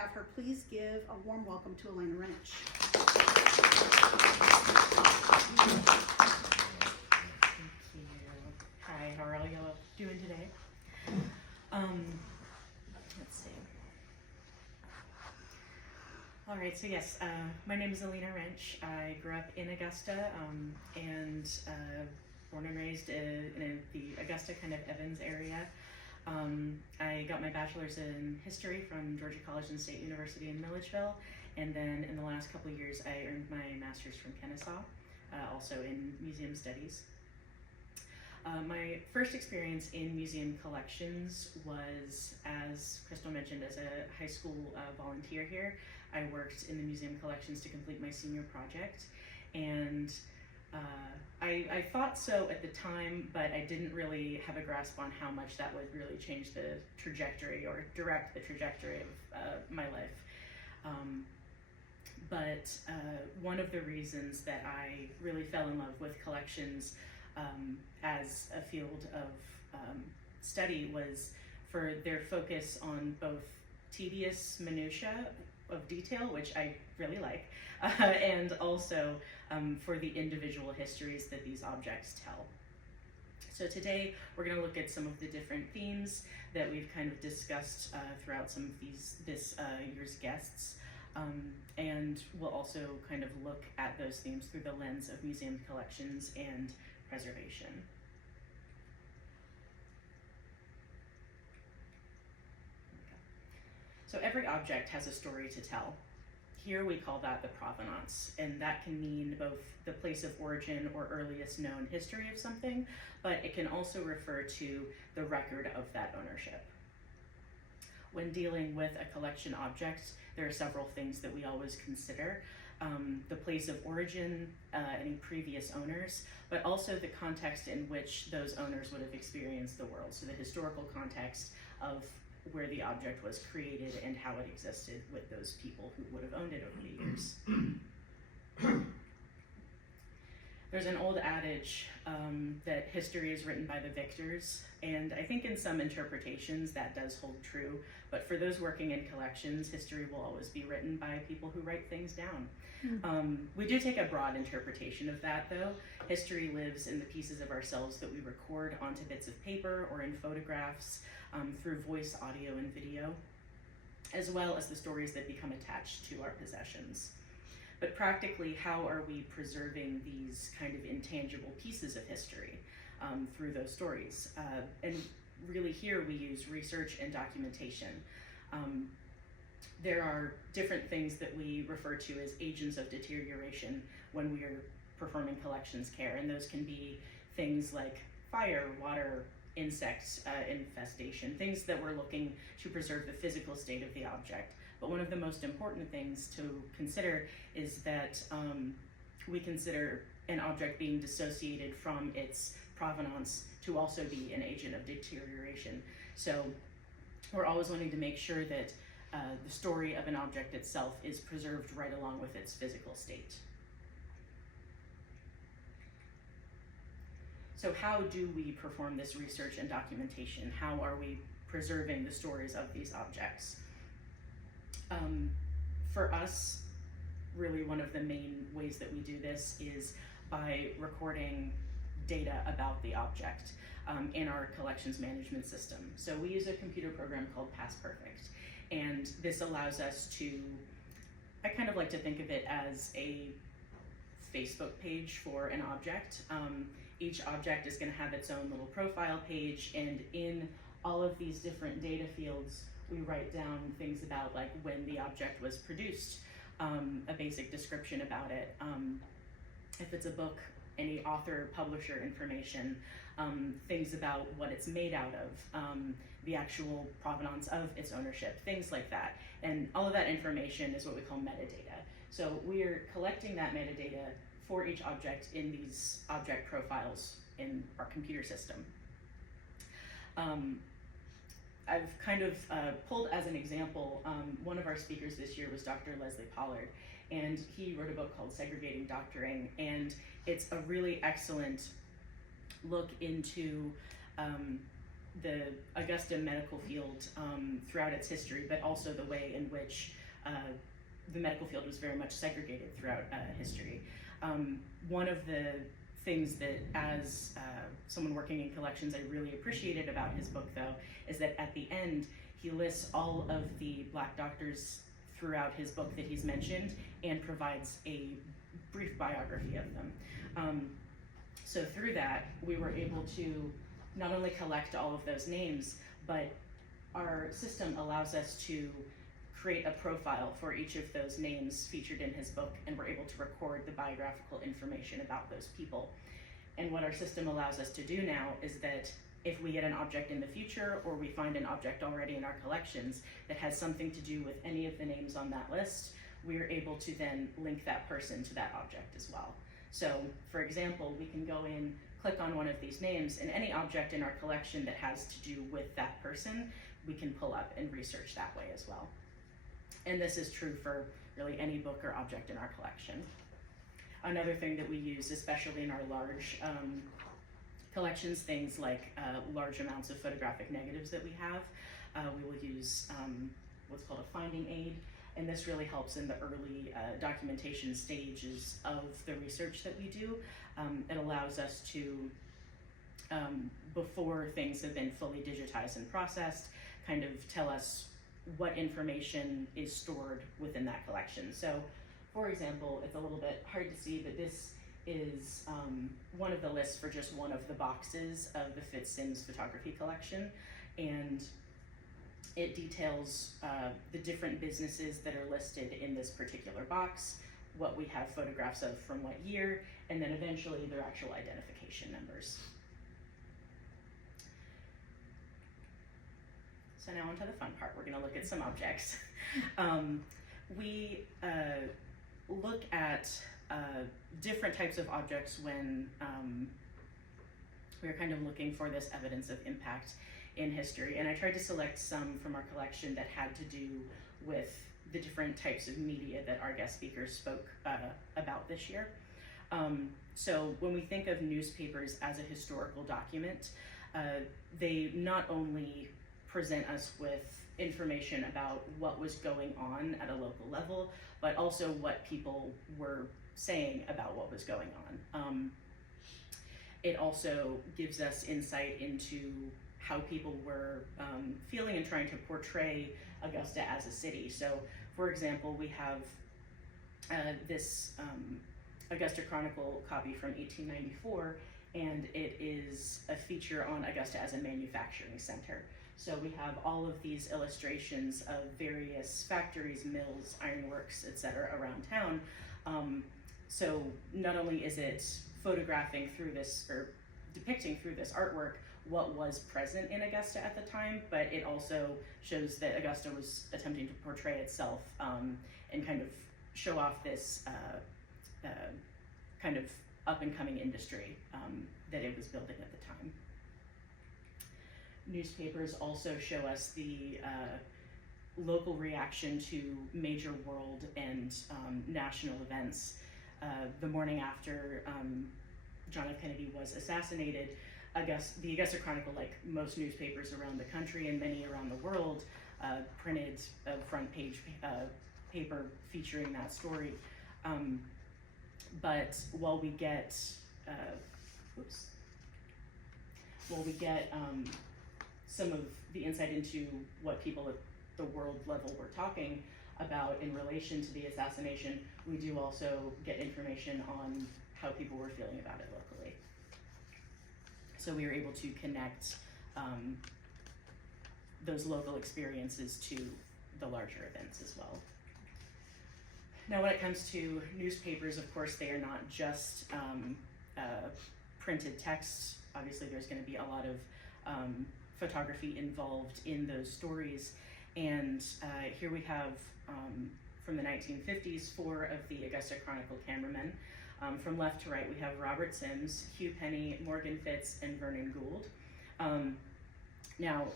have her please give a warm welcome to Alena Rensch. Thank you. Hi, how are all y'all doing today? Let's see. All right, so yes, my name is Alena Rensch. I grew up in Augusta and born and raised in the Augusta kind of Evans area. I got my bachelor's in history from Georgia State University in Milledgeville, and then in the last couple of years I earned my master's from Kennesaw, also in museum studies. My first experience in museum collections was, as Crystal mentioned, as a high school volunteer here. I worked in the museum collections to complete my senior project, and I thought so at the time, but I didn't really have a grasp on how much that would really change the trajectory or direct the trajectory of my life. But one of the reasons that I really fell in love with collections as a field of study was for their focus on both tedious minutiae of detail, which I really like, and also for the individual histories that these objects tell. So today we're going to look at some of the different themes that we've kind of discussed throughout some of this year's guests, and we'll also kind of look at those themes through the lens of museum collections and preservation. So every object has a story to tell. Here we call that the provenance, and that can mean both the place of origin or earliest known history of something, but it can also refer to the record of that ownership. When dealing with a collection object, there are several things that we always consider. The place of origin, any previous owners, but also the context in which those owners would have experienced the world. So the historical context of where the object was created and how it existed with those people who would have owned it over the years. There's an old adage that history is written by the victors, and I think in some interpretations that does hold true, but for those working in collections, history will always be written by people who write things down. We do take a broad interpretation of that though. History lives in the pieces of ourselves that we record onto bits of paper or in photographs, through voice, audio, and video, as well as the stories that become attached to our possessions. But practically, how are we preserving these kind of intangible pieces of history through those stories? And really here we use research and documentation. There are different things that we refer to as agents of deterioration when we are performing collections care, and those can be things like fire, water, insect infestation, things that we're looking to preserve the physical state of the object. But one of the most important things to consider is that we consider an object being dissociated from its provenance to also be an agent of deterioration. So we're always wanting to make sure that the story of an object itself is preserved right along with its physical state. So how do we perform this research and documentation? How are we preserving the stories of these objects? For us, really one of the main ways that we do this is by recording data about the object in our collections management system. So we use a computer program called PastPerfect, and this allows us to, I kind of like to think of it as a Facebook page for an object. Each object is going to have its own little profile page, and in all of these different data fields, we write down things about like when the object was produced, a basic description about it. If it's a book, any author, publisher information, things about what it's made out of, the actual provenance of its ownership, things like that. And all of that information is what we call metadata. So we're collecting that metadata for each object in these object profiles in our computer system. I've kind of pulled as an example, one of our speakers this year was Dr. Leslie Pollard, and he wrote a book called Segregating Doctoring, and it's a really excellent look into the Augusta medical field throughout its history, but also the way in which the medical field was very much segregated throughout history. One of the things that, as someone working in collections, I really appreciated about his book, though, is that at the end, he lists all of the Black doctors throughout his book that he's mentioned and provides a brief biography of them. So through that, we were able to not only collect all of those names, but our system allows us to create a profile for each of those names featured in his book, and we're able to record the biographical information about those people. And what our system allows us to do now is that if we get an object in the future, or we find an object already in our collections that has something to do with any of the names on that list, we're able to then link that person to that object as well. So, for example, we can go in, click on one of these names, and any object in our collection that has to do with that person, we can pull up and research that way as well. And this is true for really any book or object in our collection. Another thing that we use, especially in our large collections, things like large amounts of photographic negatives that we have, we will use what's called a finding aid, and this really helps in the early documentation stages of the research that we do. It allows us to, before things have been fully digitized and processed, kind of tell us what information is stored within that collection. So, for example, it's a little bit hard to see, but this is one of the lists for just one of the boxes of the Fitz-Symms photography collection, and it details the different businesses that are listed in this particular box, what we have photographs of from what year, and then eventually their actual identification numbers. So now onto the fun part. We're going to look at some objects. We look at different types of objects when we're kind of looking for this evidence of impact in history. And I tried to select some from our collection that had to do with the different types of media that our guest speakers spoke about this year. So when we think of newspapers as a historical document, they not only present us with information about what was going on at a local level, but also what people were saying about what was going on. It also gives us insight into how people were feeling and trying to portray Augusta as a city. So, for example, we have this Augusta Chronicle copy from 1894, and it is a feature on Augusta as a manufacturing center. So we have all of these illustrations of various factories, mills, ironworks, etc. around town. So not only is it photographing through this, or depicting through this artwork, what was present in Augusta at the time, but it also shows that Augusta was attempting to portray itself and kind of show off this kind of up-and-coming industry that it was building at the time. Newspapers also show us the local reaction to major world and national events. The morning after John F. Kennedy was assassinated, the Augusta Chronicle, like most newspapers around the country and many around the world, printed a front page paper featuring that story. But while we get some of the insight into what people at the world level were talking about in relation to the assassination, we do also get information on how people were feeling about it locally. So we were able to connect those local experiences to the larger events as well. Now, when it comes to newspapers, of course, they are not just printed text. Obviously, there's going to be a lot of photography involved in those stories. And here we have, from the 1950s, 4 of the Augusta Chronicle cameramen. From left to right, we have Robert Sims, Hugh Penny, Morgan Fitz, and Vernon Gould. Now,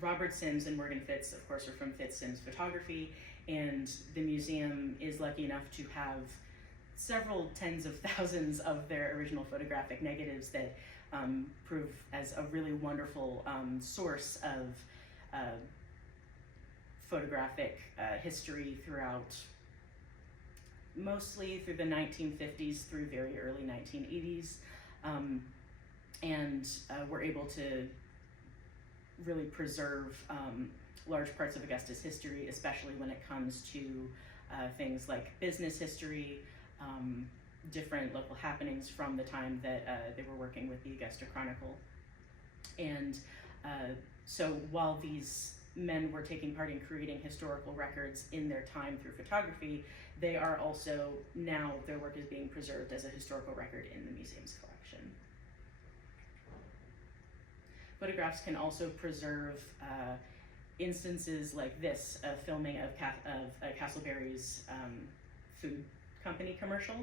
Robert Sims and Morgan Fitz, of course, are from Fitz-Symms Photography, and the museum is lucky enough to have several tens of thousands of their original photographic negatives that prove as a really wonderful source of photographic history throughout, mostly through the 1950s through very early 1980s, and we're able to really preserve large parts of Augusta's history, especially when it comes to things like business history, different local happenings from the time that they were working with the Augusta Chronicle. And so while these men were taking part in creating historical records in their time through photography, they are also, now their work is being preserved as a historical record in the museum's collection. Photographs can also preserve instances like this, a filming of Castleberry's food company commercial.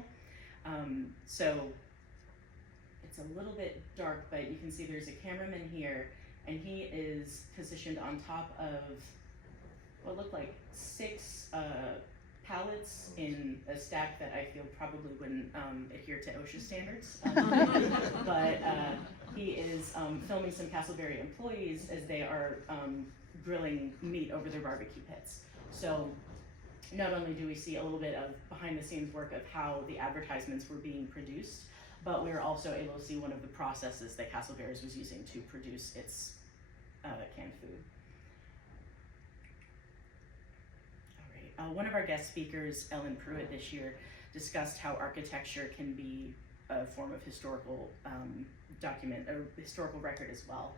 So it's a little bit dark, but you can see there's a cameraman here, and he is positioned on top of what looked like 6 pallets in a stack that I feel probably wouldn't adhere to OSHA standards. But he is filming some Castleberry employees as they are grilling meat over their barbecue pits. So not only do we see a little bit of behind the scenes work of how the advertisements were being produced, but we are also able to see one of the processes that Castleberry's was using to produce its canned food. All right. One of our guest speakers, Ellen Pruitt, this year discussed how architecture can be a form of historical document, a historical record as well.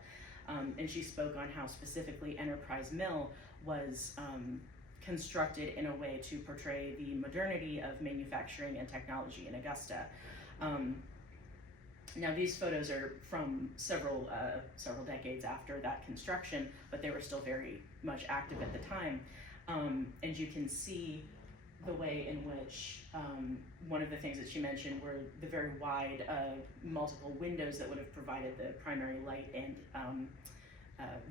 And she spoke on how specifically Enterprise Mill was constructed in a way to portray the modernity of manufacturing and technology in Augusta. Now these photos are from several decades after that construction, but they were still very much active at the time. And you can see the way in which one of the things that she mentioned were the very wide multiple windows that would have provided the primary light and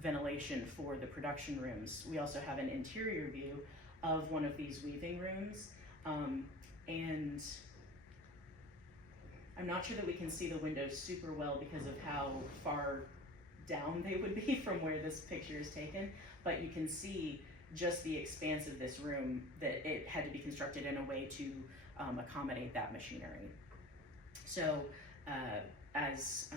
ventilation for the production rooms. We also have an interior view of one of these weaving rooms, and I'm not sure that we can see the windows super well because of how far down they would be from where this picture is taken, but you can see just the expanse of this room, that it had to be constructed in a way to accommodate that machinery. So as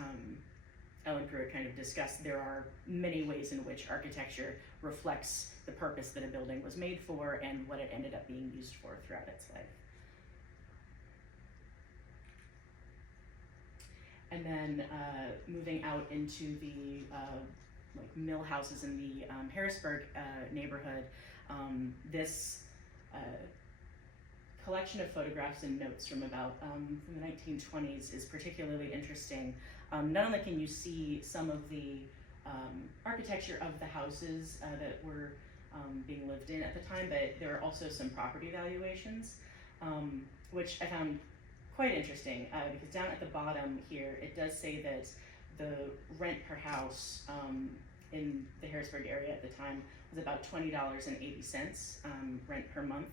Ellen Pruitt kind of discussed, there are many ways in which architecture reflects the purpose that a building was made for and what it ended up being used for throughout its life. And then moving out into the like mill houses in the Harrisburg neighborhood, this collection of photographs and notes from about from the 1920s is particularly interesting. Not only can you see some of the architecture of the houses that were being lived in at the time, but there are also some property valuations, which I found quite interesting because down at the bottom here, it does say that the rent per house in the Harrisburg area at the time was about $20.80 rent per month.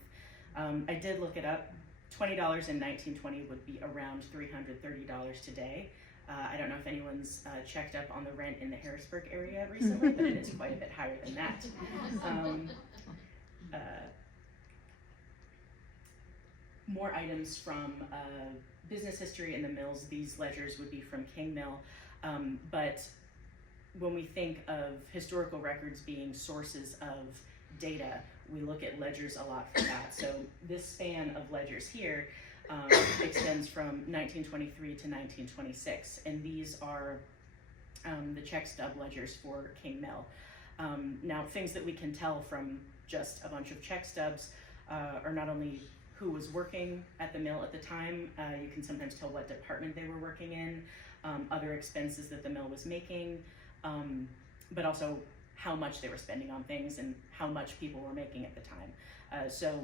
I did look it up. $20 in 1920 would be around $330 today. I don't know if anyone's checked up on the rent in the Harrisburg area recently, but it is quite a bit higher than that. More items from business history in the mills. These ledgers would be from King Mill, but when we think of historical records being sources of data, we look at ledgers a lot for that. So this span of ledgers here extends from 1923 to 1926, and these are the check stub ledgers for King Mill. Now, things that we can tell from just a bunch of check stubs are not only who was working at the mill at the time, you can sometimes tell what department they were working in, other expenses that the mill was making, but also how much they were spending on things and how much people were making at the time. So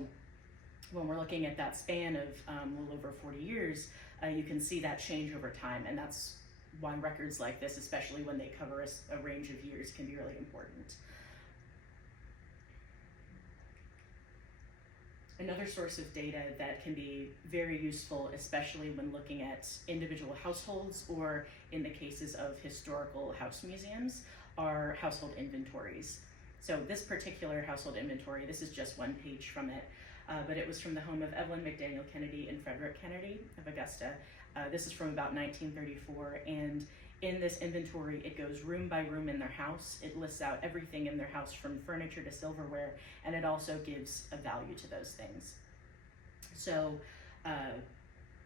when we're looking at that span of a little over 40 years, you can see that change over time, and that's why records like this, especially when they cover a range of years, can be really important. Another source of data that can be very useful, especially when looking at individual households or in the cases of historical house museums, are household inventories. So this particular household inventory, this is just one page from it, but it was from the home of Evelyn McDaniel Kennedy and Frederick Kennedy of Augusta. This is from about 1934, and in this inventory, it goes room by room in their house. It lists out everything in their house from furniture to silverware, and it also gives a value to those things. So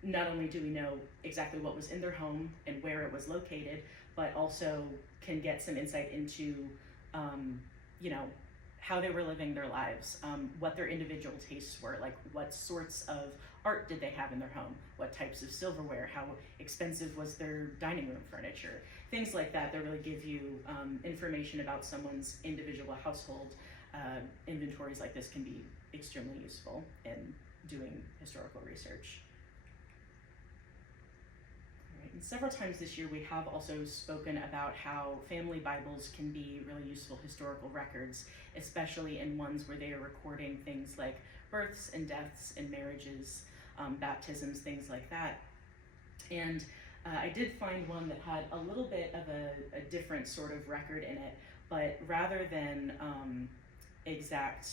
not only do we know exactly what was in their home and where it was located, but also can get some insight into, how they were living their lives, what their individual tastes were, like what sorts of art did they have in their home, what types of silverware, how expensive was their dining room furniture, things like that really give you information about someone's individual household. Inventories like this can be extremely useful in doing historical research. And several times this year we have also spoken about how family Bibles can be really useful historical records, especially in ones where they are recording things like births and deaths and marriages, baptisms, things like that. And I did find one that had a little bit of a different sort of record in it, but rather than exact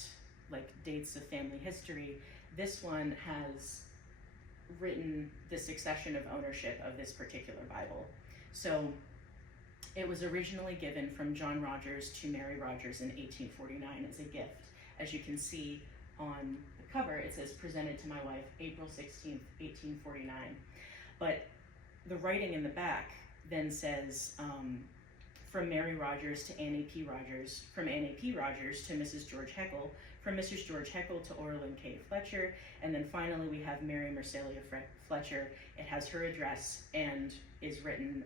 dates of family history, this one has written the succession of ownership of this particular Bible. So it was originally given from John Rogers to Mary Rogers in 1849 as a gift. As you can see on the cover, it says presented to my wife April 16th, 1849. But the writing in the back then says from Mary Rogers to Annie P. Rogers, from Annie P. Rogers to Mrs. George Heckle, from Mrs. George Heckle to Orlin K. Fletcher, and then finally we have Mary Marcelia Fletcher. It has her address and is written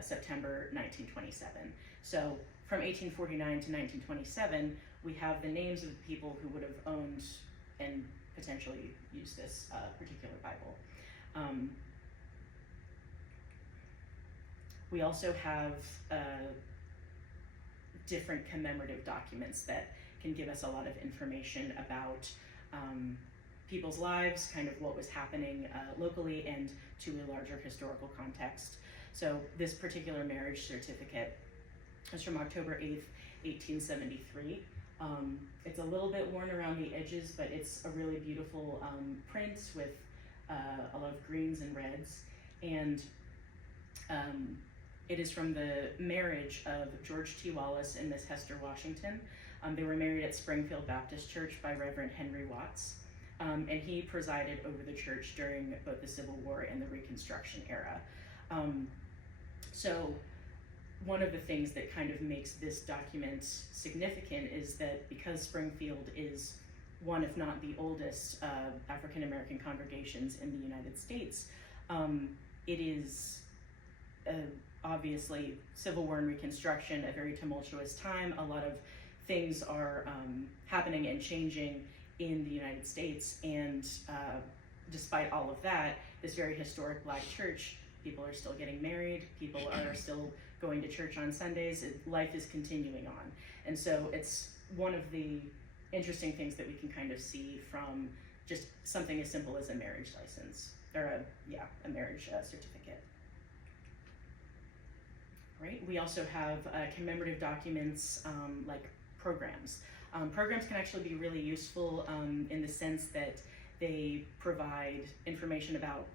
September 1927. So from 1849 to 1927, we have the names of the people who would have owned and potentially used this particular Bible. We also have different commemorative documents that can give us a lot of information about people's lives, kind of what was happening locally and to a larger historical context. So this particular marriage certificate is from October 8th, 1873. It's a little bit worn around the edges, but it's a really beautiful print with a lot of greens and reds. And it is from the marriage of George T. Wallace and Miss Hester Washington. They were married at Springfield Baptist Church by Reverend Henry Watts, and he presided over the church during both the Civil War and the Reconstruction era. So one of the things that kind of makes this document significant is that because Springfield is one, if not the oldest African American congregations in the United States, it is obviously Civil War and Reconstruction, a very tumultuous time. A lot of things are happening and changing in the United States, and despite all of that, this very historic Black church, people are still getting married, people are still going to church on Sundays, life is continuing on. And so it's one of the interesting things that we can kind of see from just something as simple as a marriage license, or a marriage certificate. Right. We also have commemorative documents like programs. Programs can actually be really useful in the sense that they provide information about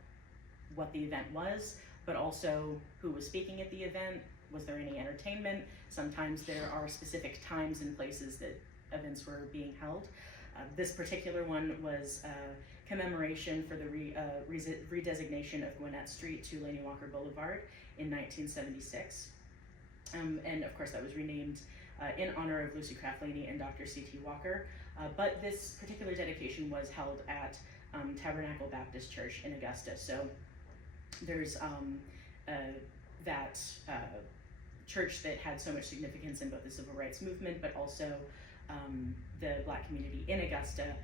what the event was, but also who was speaking at the event, was there any entertainment. Sometimes there are specific times and places that events were being held. This particular one was commemoration for the redesignation of Gwinnett Street to Laney Walker Boulevard in 1976. And of course that was renamed in honor of Lucy Craft Laney and Dr. C.T. Walker. But this particular dedication was held at Tabernacle Baptist Church in Augusta. So there's that church that had so much significance in both the civil rights movement, but also the Black community in Augusta.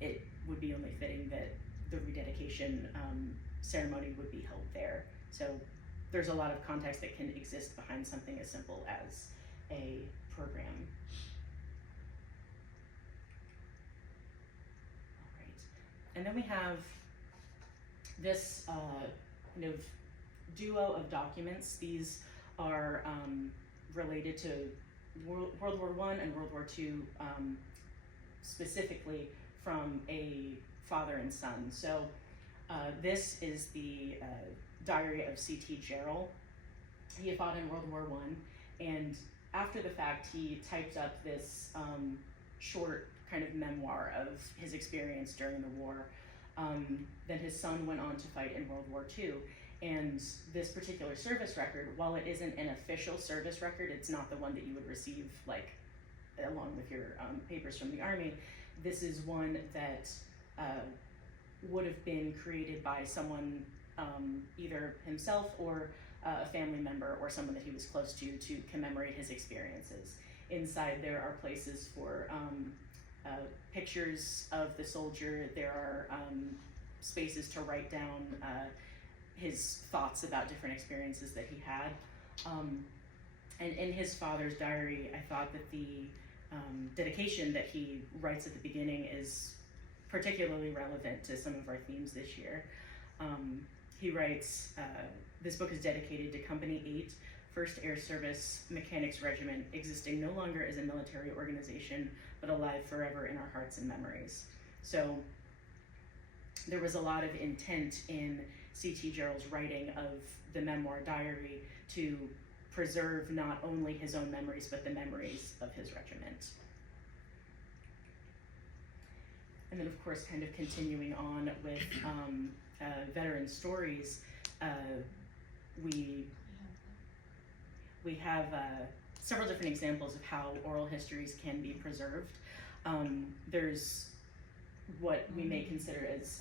It would be only fitting that the rededication ceremony would be held there. So there's a lot of context that can exist behind something as simple as a program. And then we have this kind of duo of documents. These are related to World War I and World War II, specifically from a father and son. So this is the diary of C.T. Gerald. He fought in World War I, and after the fact, he typed up this short kind of memoir of his experience during the war. Then his son went on to fight in World War II. And this particular service record, while it isn't an official service record, it's not the one that you would receive like along with your papers from the Army. This is one that would have been created by someone, either himself or a family member or someone that he was close to commemorate his experiences. Inside there are places for pictures of the soldier. There are spaces to write down his thoughts about different experiences that he had. And in his father's diary, I thought that the dedication that he writes at the beginning is particularly relevant to some of our themes this year. He writes, this book is dedicated to Company 8, 1st Air Service Mechanics Regiment, existing no longer as a military organization, but alive forever in our hearts and memories. So there was a lot of intent in C.T. Gerald's writing of the memoir diary to preserve not only his own memories, but the memories of his regiment. And then, of course, kind of continuing on with veteran stories, we have several different examples of how oral histories can be preserved. There's what we may consider as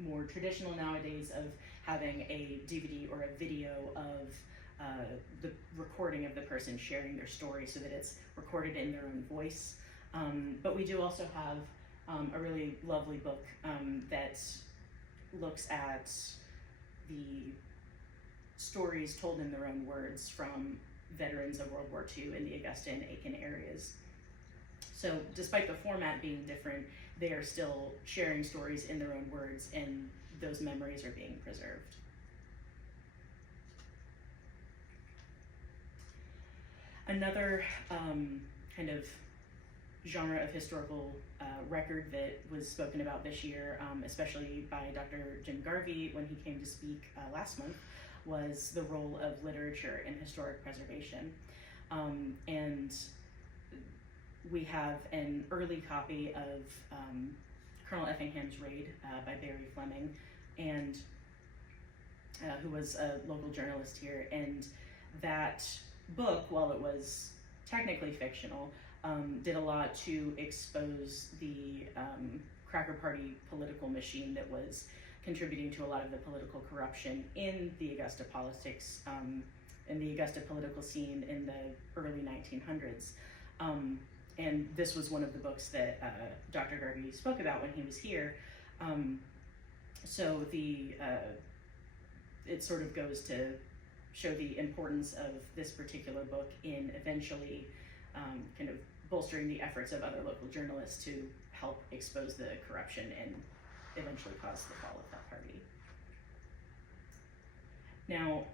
more traditional nowadays of having a DVD or a video of the recording of the person sharing their story so that it's recorded in their own voice. But we do also have a really lovely book that looks at the stories told in their own words from veterans of World War II in the Augusta and Aiken areas. So despite the format being different, they are still sharing stories in their own words, and those memories are being preserved. Another kind of genre of historical record that was spoken about this year, especially by Dr. Jim Garvey when he came to speak last month, was the role of literature in historic preservation. And we have an early copy of Colonel Effingham's Raid by Barry Fleming, and who was a local journalist here. And that book, while it was technically fictional, did a lot to expose the Cracker Party political machine that was contributing to a lot of the political corruption in the Augusta politics, in the Augusta political scene in the early 1900s. And this was one of the books that Dr. Garvey spoke about when he was here. So it sort of goes to show the importance of this particular book in eventually kind of bolstering the efforts of other local journalists to help expose the corruption and eventually cause the fall of that party. Now,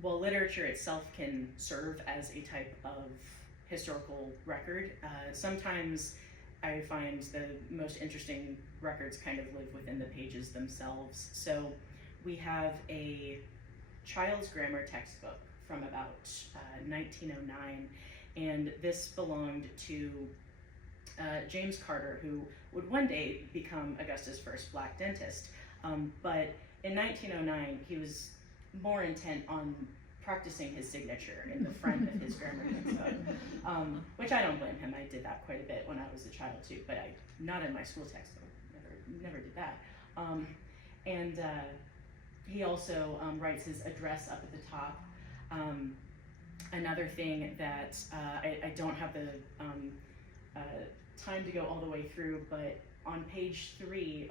while literature itself can serve as a type of historical record, sometimes I find the most interesting records kind of live within the pages themselves. So we have a child's grammar textbook from about 1909, and this belonged to James Carter, who would one day become Augusta's first black dentist. But in 1909, he was more intent on practicing his signature in the front of his grammar textbook, which I don't blame him. I did that quite a bit when I was a child too, but not in my school textbook. Never did that. And he also writes his address up at the top. Another thing that I don't have the time to go all the way through, but on page 3,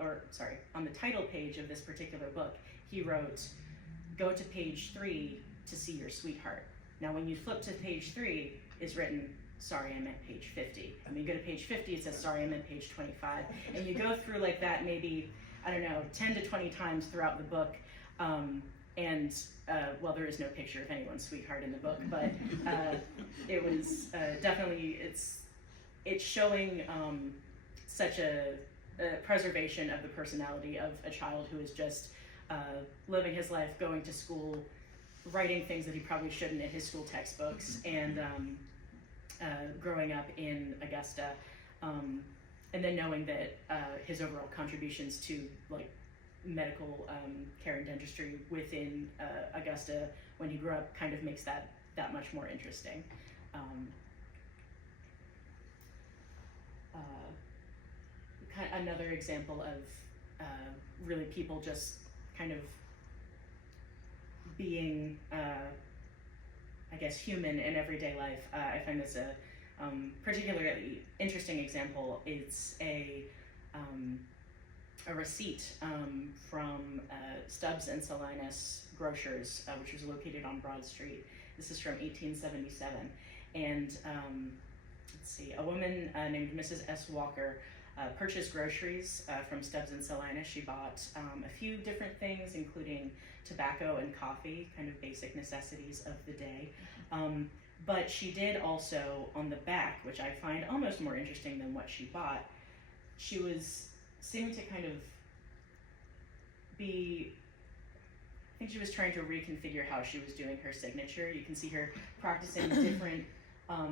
on the title page of this particular book, he wrote, "Go to page 3 to see your sweetheart." Now, when you flip to page 3, it's written, sorry, I meant page 50. And when you go to page 50, it says, sorry, I meant page 25. And you go through like that maybe, I don't know, 10 to 20 times throughout the book. Well, there is no picture of anyone's sweetheart in the book, but it was definitely, it's showing such a preservation of the personality of a child who is just living his life, going to school, writing things that he probably shouldn't in his school textbooks, and growing up in Augusta, and then knowing that his overall contributions to like medical care and dentistry within Augusta when he grew up kind of makes that much more interesting. Another example of really people just kind of being, I guess, human in everyday life. I find this a particularly interesting example. It's a receipt from Stubbs and Salinas Grocers, which was located on Broad Street. This is from 1877. And let's see, a woman named Mrs. S. Walker purchased groceries from Stubbs and Salinas. She bought a few different things, including tobacco and coffee, kind of basic necessities of the day. But she did also, on the back, which I find almost more interesting than what she bought, she was seeming to kind of be, I think she was trying to reconfigure how she was doing her signature. You can see her practicing different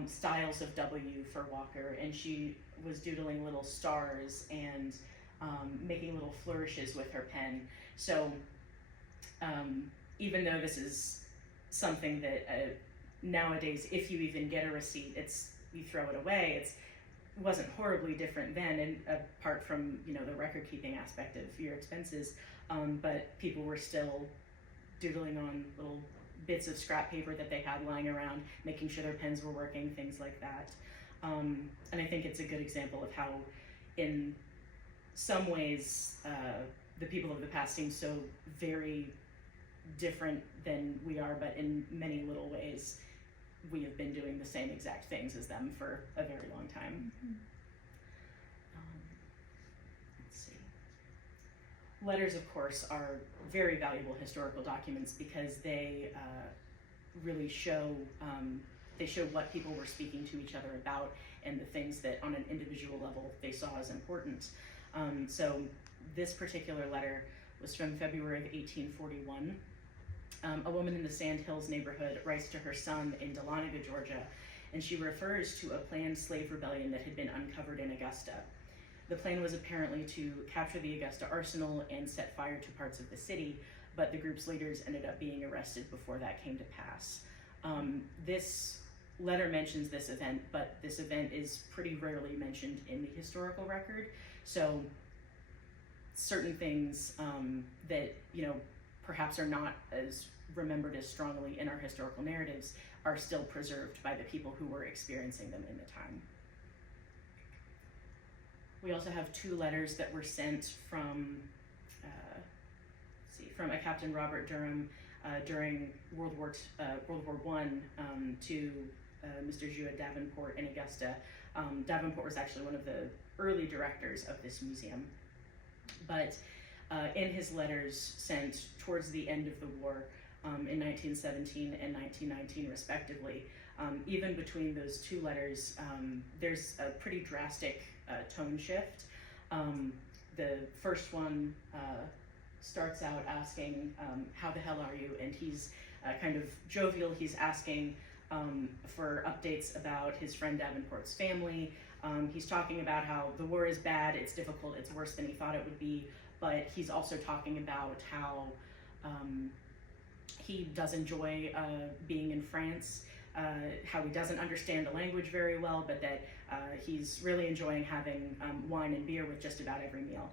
styles of W for Walker, and she was doodling little stars and making little flourishes with her pen. So even though this is something that nowadays, if you even get a receipt, you throw it away. It wasn't horribly different then, and apart from the record keeping aspect of your expenses, but people were still doodling on little bits of scrap paper that they had lying around, making sure their pens were working, things like that. And I think it's a good example of how, in some ways, the people of the past seem so very different than we are, but in many little ways, we have been doing the same exact things as them for a very long time. Mm-hmm. Let's see. Letters, of course, are very valuable historical documents because they really show what people were speaking to each other about and the things that on an individual level they saw as important. So this particular letter was from February of 1841. A woman in the Sand Hills neighborhood writes to her son in Dahlonega, Georgia, and she refers to a planned slave rebellion that had been uncovered in Augusta. The plan was apparently to capture the Augusta arsenal and set fire to parts of the city, but the group's leaders ended up being arrested before that came to pass. This letter mentions this event, but this event is pretty rarely mentioned in the historical record. So certain things that perhaps are not as remembered as strongly in our historical narratives are still preserved by the people who were experiencing them in the time. We also have two letters that were sent from a Captain Robert Durham during World War I to Mr. Jewett Davenport in Augusta. Davenport was actually one of the early directors of this museum, but in his letters sent towards the end of the war in 1917 and 1919 respectively, even between those two letters, there's a pretty drastic tone shift. The first one starts out asking, how the hell are you? And he's kind of jovial. He's asking for updates about his friend Davenport's family. He's talking about how the war is bad, it's difficult, it's worse than he thought it would be, but he's also talking about how he does enjoy being in France, how he doesn't understand the language very well, but that he's really enjoying having wine and beer with just about every meal.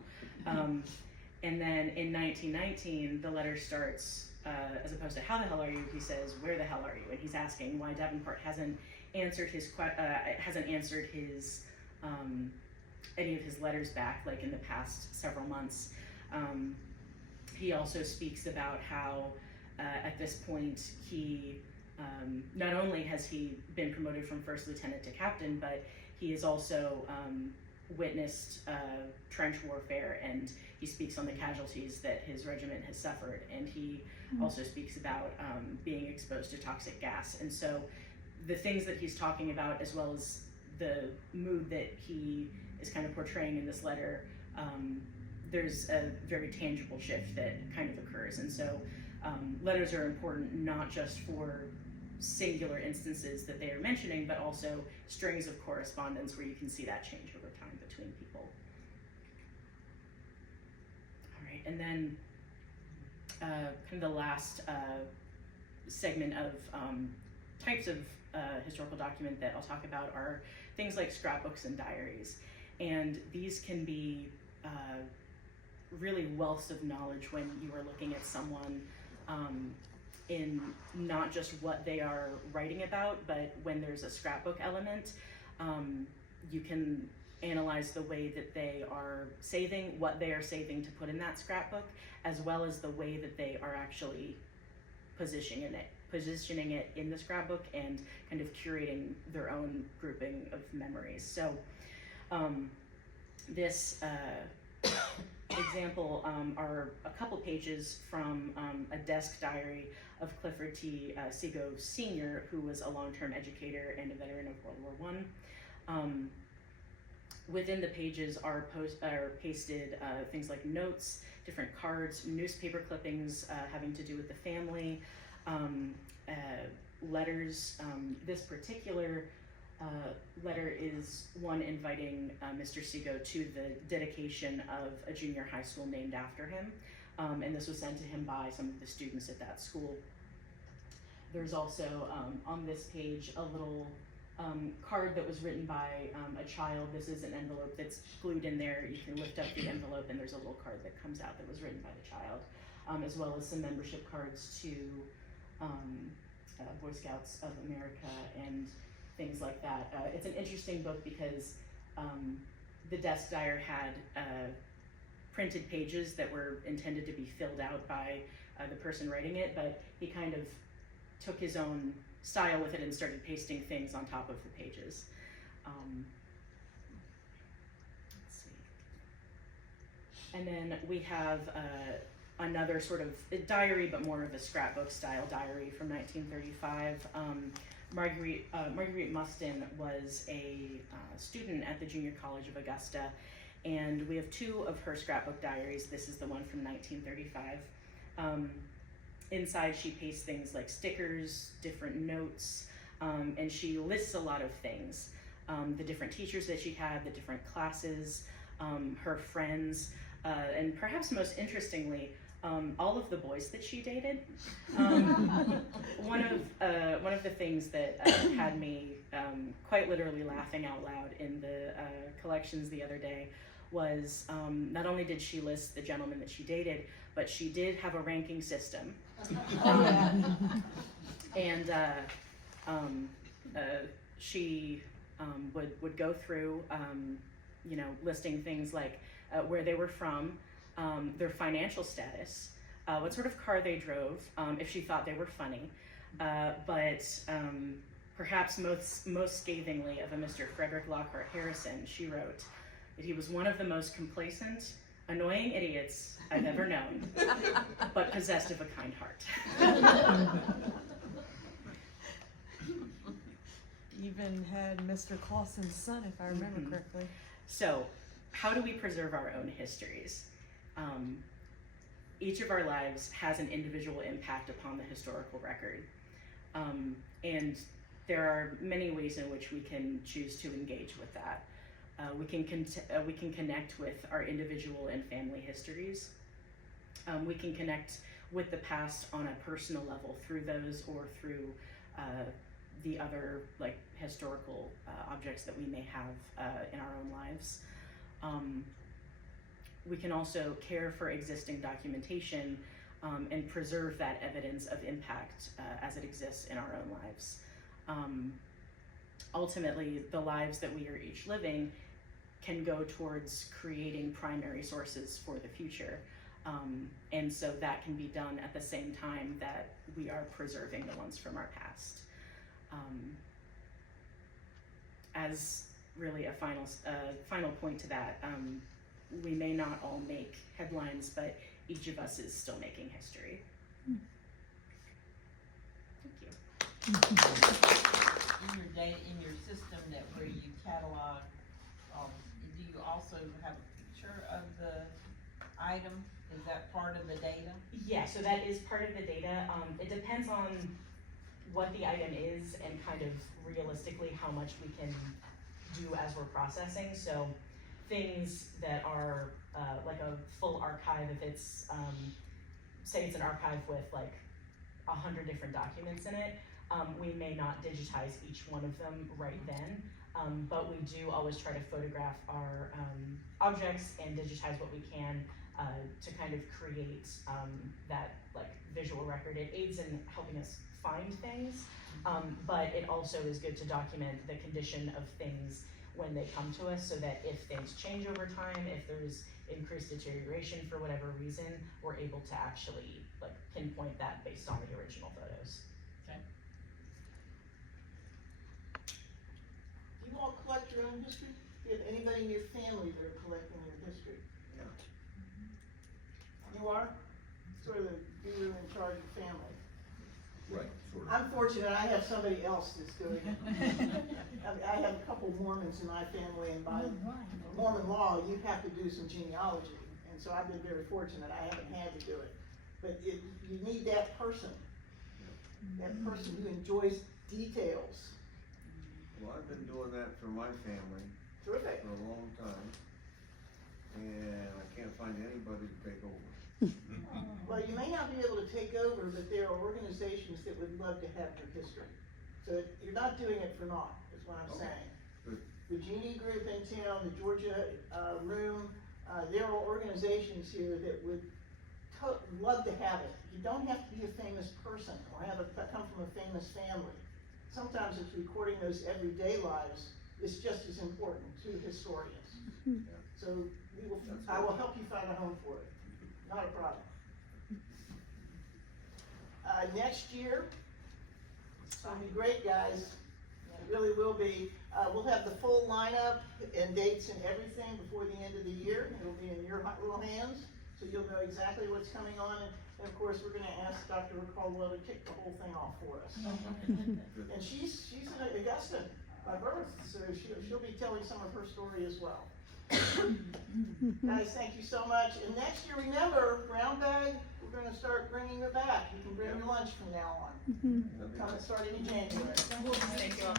And then in 1919, the letter starts, as opposed to how the hell are you, he says, where the hell are you? And he's asking why Davenport hasn't answered his any of his letters back, like in the past several months. He also speaks about how at this point he not only has he been promoted from first lieutenant to captain, but he has also witnessed trench warfare, and he speaks on the casualties that his regiment has suffered, and he also speaks about being exposed to toxic gas. And so the things that he's talking about, as well as the mood that he is kind of portraying in this letter, there's a very tangible shift that kind of occurs. And so letters are important not just for singular instances that they are mentioning, but also strings of correspondence where you can see that change over time between people. All right, and then kind of the last segment of types of historical document that I'll talk about are things like scrapbooks and diaries. And these can be really wealths of knowledge when you are looking at someone in not just what they are writing about, but when there's a scrapbook element, you can analyze the way that they are saving, what they are saving to put in that scrapbook, as well as the way that they are actually positioning it in the scrapbook and kind of curating their own grouping of memories. So this example are a couple pages from a desk diary of Clifford T. Seago Sr., who was a long-term educator and a veteran of World War I. Within the pages are pasted things like notes, different cards, newspaper clippings having to do with the family, letters. This particular letter is one inviting Mr. Seago to the dedication of a junior high school named after him, and this was sent to him by some of the students at that school. There's also on this page a little card that was written by a child. This is an envelope that's glued in there. You can lift up the envelope and there's a little card that comes out that was written by the child, as well as some membership cards to Boy Scouts of America and things like that. It's an interesting book because the desk diary had printed pages that were intended to be filled out by the person writing it, but he kind of took his own style with it and started pasting things on top of the pages. Let's see. And then we have another sort of a diary, but more of a scrapbook style diary from 1935. Marguerite Mustin was a student at the Junior College of Augusta, and we have two of her scrapbook diaries. This is the one from 1935. Inside she pastes things like stickers, different notes, and she lists a lot of things. The different teachers that she had, the different classes, her friends, and perhaps most interestingly, all of the boys that she dated. One of the things that had me quite literally laughing out loud in the collections the other day was not only did she list the gentlemen that she dated, but she did have a ranking system. And she would go through, listing things like where they were from, their financial status, what sort of car they drove, if she thought they were funny, but perhaps most scathingly of a Mr. Frederick Lockhart Harrison, she wrote that he was one of the most complacent, annoying idiots I've ever known, but possessed of a kind heart. Even had Mr. Clausen's son, if I remember correctly. So, how do we preserve our own histories? Each of our lives has an individual impact upon the historical record. And there are many ways in which we can choose to engage with that. We can connect with our individual and family histories. We can connect with the past on a personal level through those or through the other like historical objects that we may have in our own lives. We can also care for existing documentation and preserve that evidence of impact as it exists in our own lives. Ultimately, the lives that we are each living can go towards creating primary sources for the future. And so that can be done at the same time that we are preserving the ones from our past. as really a final point to that, we may not all make headlines, but each of us is still making history. Thank you. In your data, in your system that where you catalog, do you also have a picture of the item? Is that part of the data? Yeah, so that is part of the data. It depends on what the item is and kind of realistically how much we can do as we're processing. So things that are like a full archive, if it's, say it's an archive with like 100 different documents in it, we may not digitize each one of them right then, but we do always try to photograph our objects and digitize what we can to kind of create that like visual record. It aids in helping us find things, but it also is good to document the condition of things when they come to us, so that if things change over time, if there's increased deterioration for whatever reason, we're able to actually like pinpoint that based on the original photos. Okay. Do you all collect your own history? Do you have anybody in your family that are collecting your history? Yeah. You are? Sort of the guru in charge of family. Right, sort of. I'm fortunate, I have somebody else that's doing it. I have a couple Mormons in my family, and by Mormon law, you have to do some genealogy. And so I've been very fortunate, I haven't had to do it. But you need that person who enjoys details. Well, I've been doing that for my family Terrific. for a long time, and I can't find anybody to take over. Well, you may not be able to take over, but there are organizations that would love to have your history. So you're not doing it for naught, is what I'm Okay. saying. Good. The Genie Group in town, the Georgia Room, there are organizations here that would love to have it. You don't have to be a famous person or come from a famous family. Sometimes it's recording those everyday lives is just as important to historians. Yeah. So I will help you find a home for it. Not a problem. Next year, it's gonna be great, guys. It really will be. We'll have the full lineup and dates and everything before the end of the year. It'll be in your little hands, so you'll know exactly what's coming on. And of course, we're gonna ask Dr. Caldwell to kick the whole thing off for us. And she's in Augusta by birth, so she'll be telling some of her story as well. Guys, thank you so much. And next year, remember, brown bag, we're gonna start bringing it back. You can bring your lunch from now on. That'd be Come nice. starting in January. Thank you all.